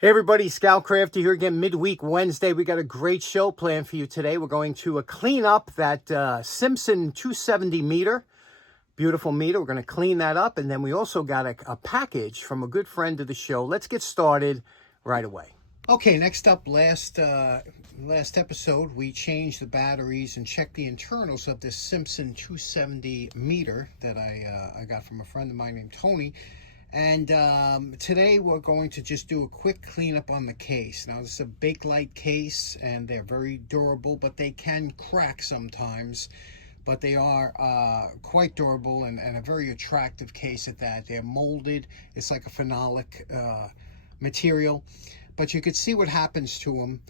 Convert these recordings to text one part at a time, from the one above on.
Hey everybody, Scout Crafty here again, midweek Wednesday. We got a great show planned for you today. We're going to clean up that Simpson 270 meter, beautiful meter. We're going to clean that up, and then we also got a package from a good friend of the show. Let's get started right away. Okay, next up, last episode, we changed the batteries and checked the internals of this Simpson 270 meter that I got from a friend of mine named Tony. And today we're going to just do a quick cleanup on the case. Now this is a Bakelite case and they're very durable, but they can crack sometimes. But they are quite durable and a very attractive case at that. They're molded. It's like a phenolic material. But you could see what happens to them.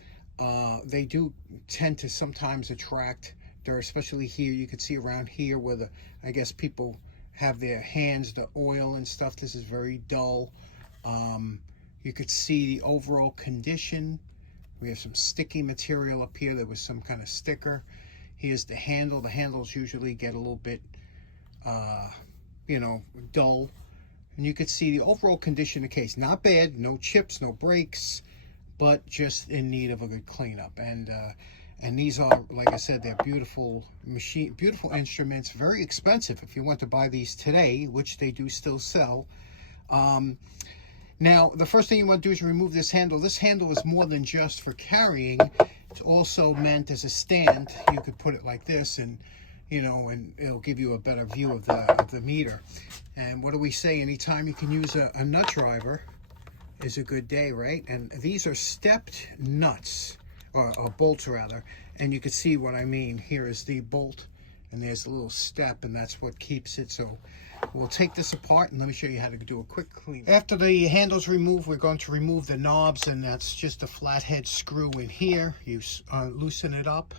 They do tend to sometimes attract dirt, especially here. You can see around here where I guess people have their hands, the oil and stuff. This is very dull. You could see the overall condition. We have some sticky material up here. There was some kind of sticker. Here's the handle. The handles usually get a little bit, dull. And you could see the overall condition of the case. Not bad, no chips, no breaks, but just in need of a good cleanup. And these are, like I said, they're beautiful instruments, very expensive if you want to buy these today, which they do still sell. Now, the first thing you want to do is remove this handle. This handle is more than just for carrying. It's also meant as a stand. You could put it like this and, and it'll give you a better view of the meter. And what do we say? Anytime you can use a nut driver is a good day, right? And these are stepped nuts. Or bolts rather, and you can see what I mean. Here is the bolt and there's a little step, and that's what keeps it. So we'll take this apart and let me show you how to do a quick clean. After the handle's removed, we're going to remove the knobs, and that's just a flathead screw in here. You loosen it up,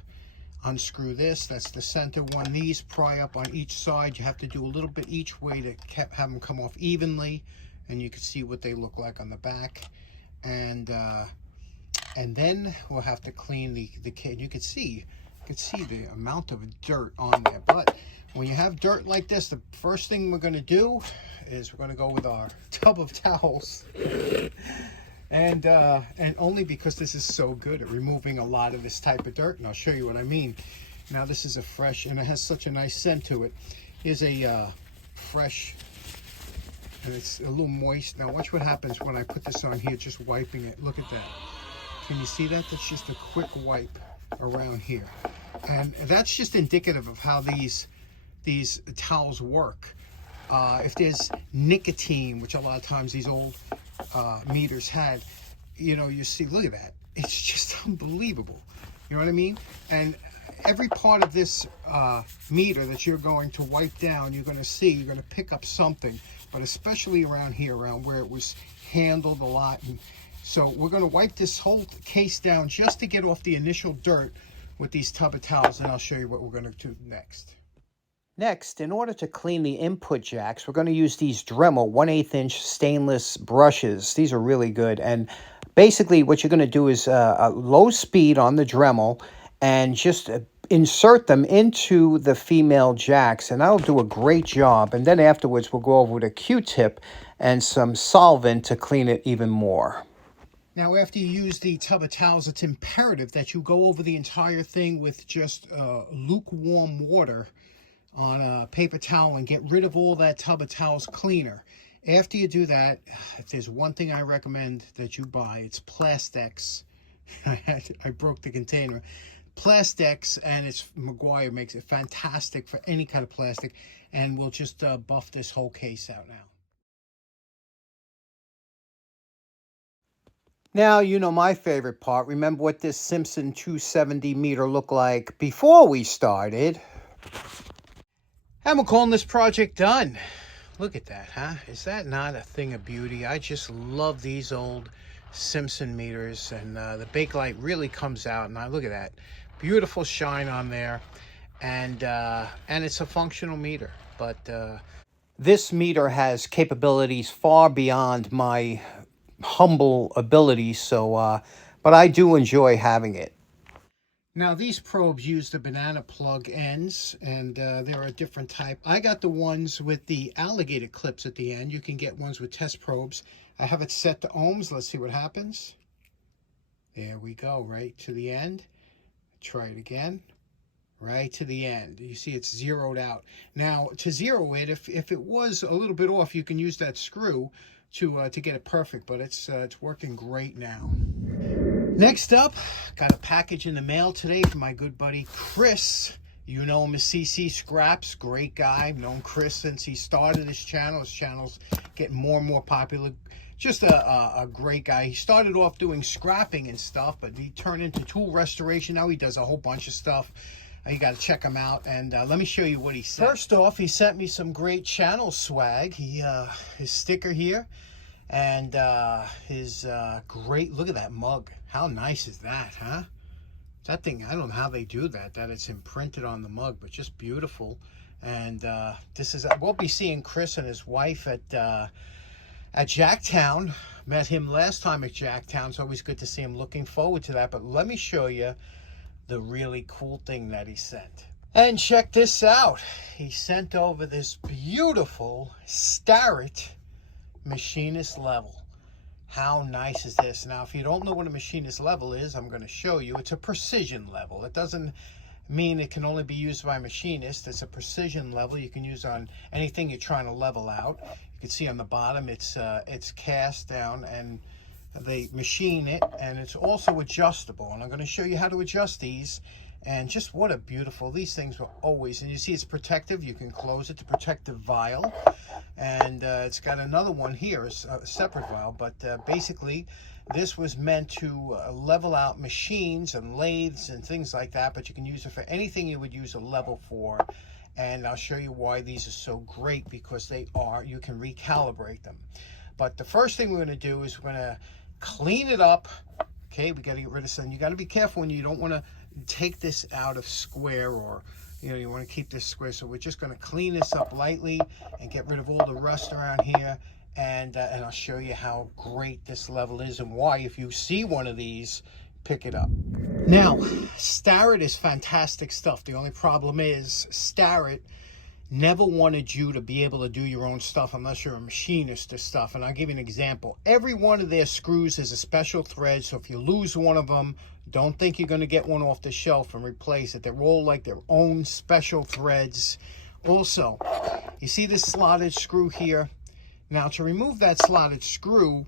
unscrew this. That's the center one. These pry up on each side. You have to do a little bit each way to have them come off evenly, and you can see what they look like on the back. And then we'll have to clean the case. You can see the amount of dirt on there. But when you have dirt like this, the first thing we're going to do is we're going to go with our tub of towels. And only because this is so good at removing a lot of this type of dirt. And I'll show you what I mean. Now this is a fresh, and it has such a nice scent to it. Here's a fresh, and it's a little moist. Now watch what happens when I put this on here, just wiping it. Look at that. Can you see that? That's just a quick wipe around here. And that's just indicative of how these towels work. If there's nicotine, which a lot of times these old meters had, you see, look at that. It's just unbelievable. You know what I mean? And every part of this meter that you're going to wipe down, you're going to pick up something, but especially around here, around where it was handled a lot. And so we're going to wipe this whole case down just to get off the initial dirt with these tub of towels, and I'll show you what we're going to do next. Next, in order to clean the input jacks, we're going to use these Dremel 1/8 inch stainless brushes. These are really good. And basically what you're going to do is a low speed on the Dremel and just insert them into the female jacks, and that'll do a great job. And then afterwards we'll go over with a Q-tip and some solvent to clean it even more. Now, after you use the tub of towels, it's imperative that you go over the entire thing with just lukewarm water on a paper towel and get rid of all that tub of towels cleaner. After you do that, if there's one thing I recommend that you buy, it's Plastex. I broke the container. Plastex, and it's Maguire makes it fantastic for any kind of plastic, and we'll just buff this whole case out now. Now, my favorite part. Remember what this Simpson 270 meter looked like before we started. And we're calling this project done. Look at that, huh? Is that not a thing of beauty? I just love these old Simpson meters, and the Bakelite really comes out. And look at that. Beautiful shine on there. And it's a functional meter. But this meter has capabilities far beyond my humble ability, so but I do enjoy having it. Now these probes use the banana plug ends, and there are different types. I got the ones with the alligator clips at the end. You can get ones with test probes. I have it set to ohms. Let's see what happens. There we go, right to the end. Try it again. Right to the end. You see it's zeroed out. Now, to zero it, if it was a little bit off, you can use that screw to get it perfect, but it's working great now. Next up, got a package in the mail today from my good buddy Chris. You know him as CC Scraps, great guy. I've known Chris since he started his channel. His channel's getting more and more popular. Just a great guy. He started off doing scrapping and stuff, but he turned into tool restoration. Now he does a whole bunch of stuff. You got to check him out, and let me show you what he sent. First off, he sent me some great channel swag. His sticker here, and his great, look at that mug. How nice is that, huh? That thing, I don't know how they do that it's imprinted on the mug, but just beautiful. And this is, we'll be seeing Chris and his wife at Jacktown. Met him last time at Jacktown. It's always good to see him. Looking forward to that. But let me show you the really cool thing that he sent. And check this out. He sent over this beautiful Starrett machinist level. How nice is this? Now, if you don't know what a machinist level is, I'm going to show you. It's a precision level. It doesn't mean it can only be used by machinists. It's a precision level you can use on anything you're trying to level out. You can see on the bottom it's cast down and they machine it, and it's also adjustable, and I'm going to show you how to adjust these. And just what a beautiful, these things were always, and you see it's protective. You can close it to protect the vial, and it's got another one here, a separate vial, but basically this was meant to level out machines and lathes and things like that, but you can use it for anything you would use a level for. And I'll show you why these are so great, because they are, you can recalibrate them. But the first thing we're going to do is we're going to clean it up. Okay, we got to get rid of some. You got to be careful when you don't want to take this out of square, or you want to keep this square. So we're just going to clean this up lightly and get rid of all the rust around here. And I'll show you how great this level is and why, if you see one of these, pick it up. Now, Starret is fantastic stuff. The only problem is Starret never wanted you to be able to do your own stuff unless you're a machinist or stuff. And I'll give you an example. Every one of their screws is a special thread, so if you lose one of them, don't think you're going to get one off the shelf and replace it. They're all like their own special threads. Also, you see this slotted screw here? Now, to remove that slotted screw,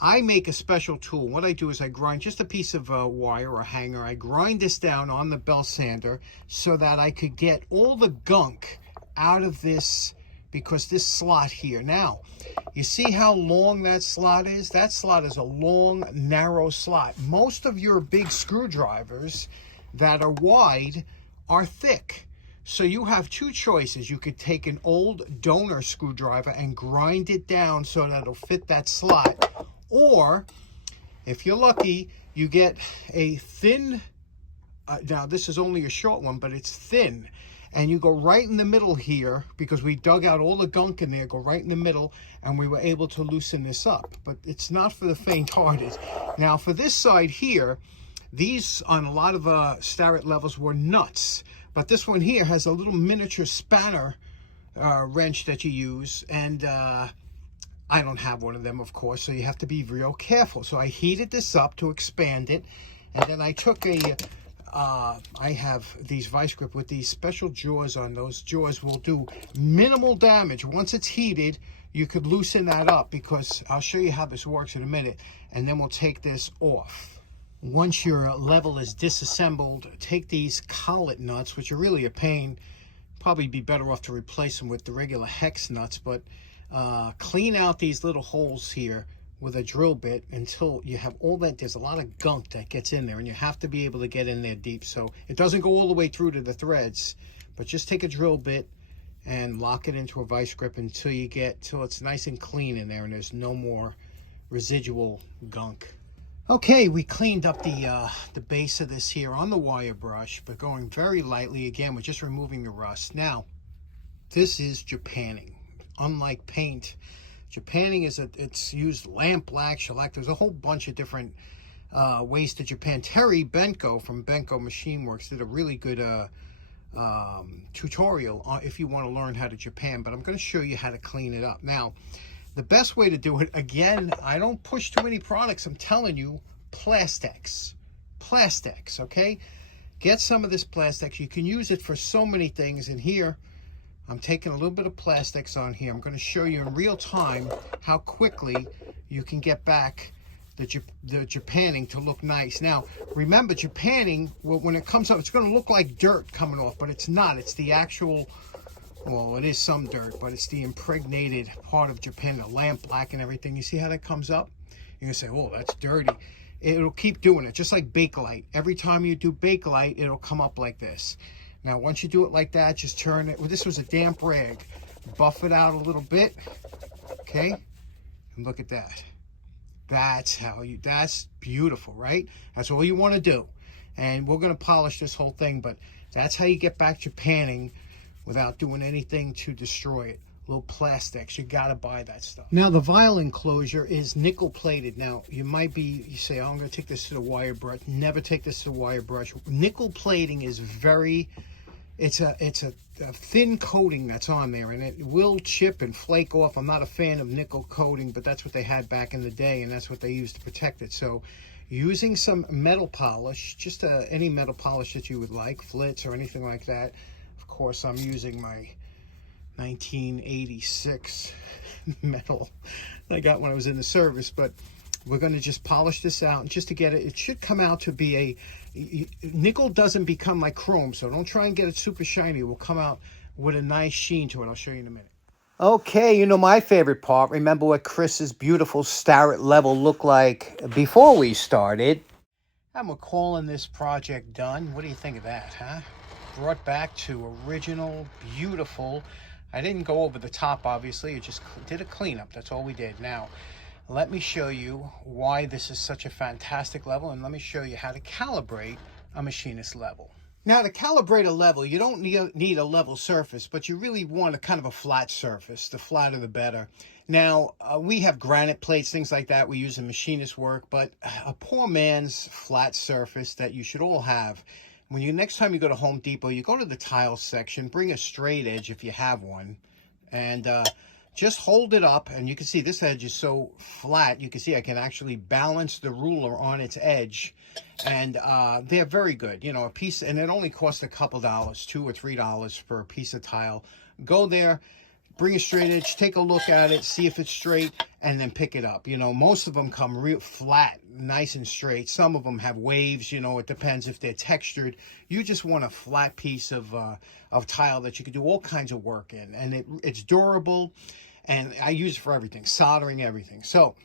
I make a special tool. What I do is I grind just a piece of wire or hanger. I grind this down on the belt sander so that I could get all the gunk out of this, because this slot here. Now, you see how long that slot is? That slot is a long, narrow slot. Most of your big screwdrivers that are wide are thick. So you have two choices. You could take an old donor screwdriver and grind it down so that it'll fit that slot. Or, if you're lucky, you get a thin, now this is only a short one, but it's thin. And you go right in the middle here, because we dug out all the gunk in there, go right in the middle, and we were able to loosen this up. But it's not for the faint-hearted. Now, for this side here, these on a lot of Starret levels were nuts. But this one here has a little miniature spanner wrench that you use, and I don't have one of them, of course, so you have to be real careful. So I heated this up to expand it, and then I took a I have these vice grip with these special jaws on. Those jaws will do minimal damage. Once it's heated, you could loosen that up, because I'll show you how this works in a minute, and then we'll take this off. Once your level is disassembled, take these collet nuts, which are really a pain. Probably be better off to replace them with the regular hex nuts, but clean out these little holes here with a drill bit until you have all that. There's a lot of gunk that gets in there, and you have to be able to get in there deep, so it doesn't go all the way through to the threads. But just take a drill bit and lock it into a vice grip until it's nice and clean in there and there's no more residual gunk. Okay, we cleaned up the base of this here on the wire brush, but going very lightly. Again, we're just removing the rust. Now, this is Japanning. Unlike paint, Japanning it's used lampblack, shellac. There's a whole bunch of different ways to Japan. Terry Benko from Benko Machine Works did a really good tutorial if you want to learn how to Japan, but I'm going to show you how to clean it up. Now, the best way to do it, again, I don't push too many products. I'm telling you, Plastex. Plastex, okay? Get some of this Plastex. You can use it for so many things. And here, I'm taking a little bit of Plastex on here. I'm going to show you in real time how quickly you can get back the Japanning to look nice. Now, remember, Japanning, well, when it comes up, it's going to look like dirt coming off, but it's not. It's the actual, well, it is some dirt, but it's the impregnated part of Japan, the lamp black and everything. You see how that comes up? You're going to say, oh, that's dirty. It'll keep doing it, just like Bakelite. Every time you do Bakelite, it'll come up like this. Now, once you do it like that, just turn it. Well, this was a damp rag. Buff it out a little bit, okay? And look at that. That's beautiful, right? That's all you want to do. And we're going to polish this whole thing, but that's how you get back Japanning without doing anything to destroy it. Little Plastex, you got to buy that stuff. Now, the vial enclosure is nickel plated. Now, you say, oh, I'm going to take this to the wire brush. Never take this to the wire brush. Nickel plating is it's a thin coating that's on there, and it will chip and flake off. I'm not a fan of nickel coating, but that's what they had back in the day, and that's what they used to protect it. So using some metal polish, just any metal polish that you would like, Flitz or anything like that. Of course, I'm using my 1986 metal I got when I was in the service, but we're going to just polish this out, and just to get it, it should come out to be nickel doesn't become like chrome, so don't try and get it super shiny. It will come out with a nice sheen to it. I'll show you in a minute. Okay, you know my favorite part. Remember what Chris's beautiful Starret level looked like before we started? And we're calling this project done. What do you think of that, huh? Brought back to original, beautiful. I didn't go over the top, obviously. I just did a cleanup. That's all we did. Now, let me show you why this is such a fantastic level, and let me show you how to calibrate a machinist level. Now, to calibrate a level, you don't need a level surface, but you really want a kind of a flat surface. The flatter, the better. Now, we have granite plates, things like that we use in machinist work, but a poor man's flat surface that you should all have. When next time you go to Home Depot, you go to the tile section, bring a straight edge if you have one, and just hold it up, and you can see this edge is so flat. You can see I can actually balance the ruler on its edge, and they're very good. You know, a piece, and it only costs a couple dollars, $2 or $3 for a piece of tile. Go there, bring a straight edge, take a look at it, see if it's straight, and then pick it up. You know, most of them come real flat, nice and straight. Some of them have waves, you know, it depends if they're textured. You just want a flat piece of tile that you can do all kinds of work in, and it's durable, and I use it for everything, soldering, everything. So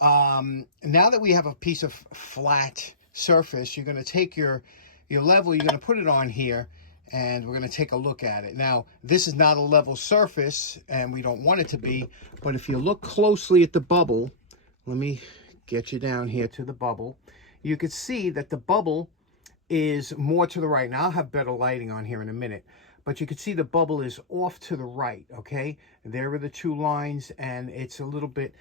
now that we have a piece of flat surface, you're going to take your level, you're going to put it on here, and we're going to take a look at it. Now, this is not a level surface, and we don't want it to be, but if you look closely at the bubble, let me get you down here to the bubble, you can see that the bubble is more to the right. Now, I'll have better lighting on here in a minute, but you can see the bubble is off to the right, okay? There are the two lines, and it's a little bit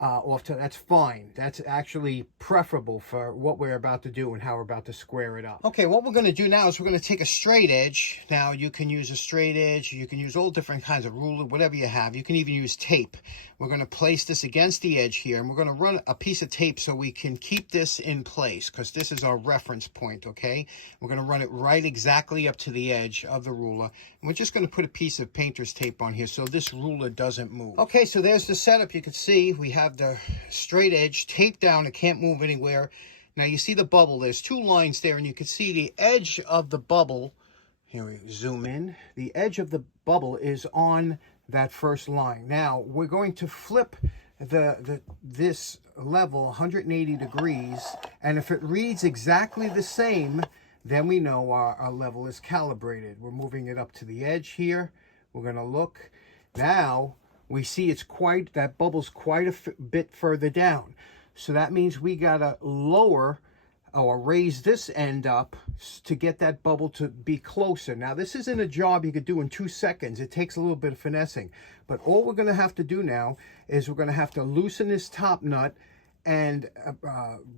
off to, that's fine. That's actually preferable for what we're about to do and how we're about to square it up. Okay, what we're going to do now is we're going to take a straight edge. Now, you can use a straight edge. You can use all different kinds of ruler, whatever you have. You can even use tape. We're going to place this against the edge here, and we're going to run a piece of tape so we can keep this in place, because this is our reference point, okay? We're going to run it right exactly up to the edge of the ruler. And we're just going to put a piece of painter's tape on here so this ruler doesn't move. Okay, so there's the setup. You can see we have the straight edge taped down. It can't move anywhere. Now you see the bubble. There's two lines there, and you can see the edge of the bubble. Here we zoom in. The edge of the bubble is on that first line. Now we're going to flip this level 180 degrees, and if it reads exactly the same, then we know our level is calibrated. We're moving it up to the edge here. We're going to look. Now we see that bubble's quite a bit further down. So that means we got to lower or raise this end up to get that bubble to be closer. Now, this isn't a job you could do in 2 seconds. It takes a little bit of finessing. But all we're going to have to do now is we're going to have to loosen this top nut and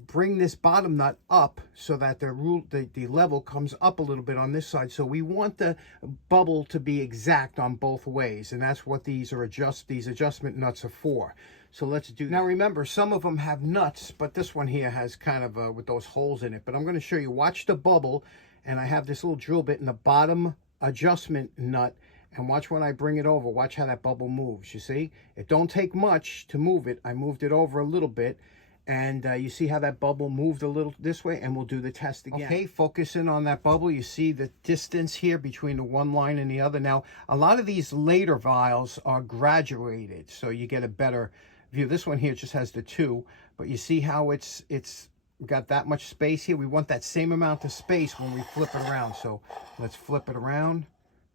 bring this bottom nut up so that the level comes up a little bit on this side. So we want the bubble to be exact on both ways, and that's what these adjustment nuts are for. So let's do that. Now remember, some of them have nuts, but this one here has kind of with those holes in it. But I'm going to show you. Watch the bubble, and I have this little drill bit in the bottom adjustment nut. And watch when I bring it over. Watch how that bubble moves. You see? It don't take much to move it. I moved it over a little bit. And you see how that bubble moved a little this way? And we'll do the test again. Okay, focus in on that bubble. You see the distance here between the one line and the other. Now, a lot of these later vials are graduated, so you get a better view. This one here just has the 2. But you see how it's got that much space here? We want that same amount of space when we flip it around. So let's flip it around.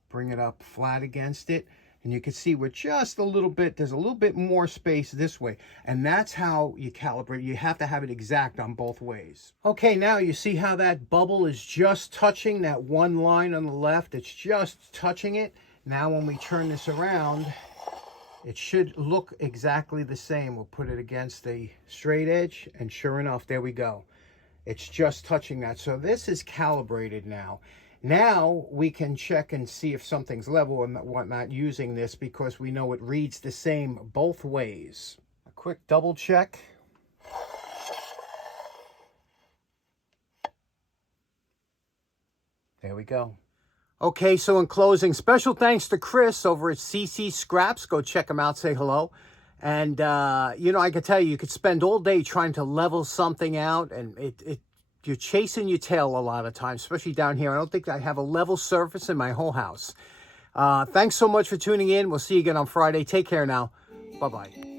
Bring it up flat against it, and you can see with just a little bit, there's a little bit more space this way, and that's how you calibrate. You have to have it exact on both ways. Okay, now you see how that bubble is just touching that one line on the left. It's just touching it. Now when we turn this around, it should look exactly the same. We'll put it against the straight edge, and sure enough, there we go. It's just touching that. So this is calibrated now. Now we can check and see if something's level and whatnot using this, because we know it reads the same both ways. A quick double check. There we go. Okay, so in closing, special thanks to Chris over at CC Scraps. Go check him out, say hello. And, you know, I can tell you, you could spend all day trying to level something out, and you're chasing your tail a lot of times, especially down here. I don't think I have a level surface in my whole house. Thanks so much for tuning in. We'll see you again on Friday. Take care now. Bye-bye.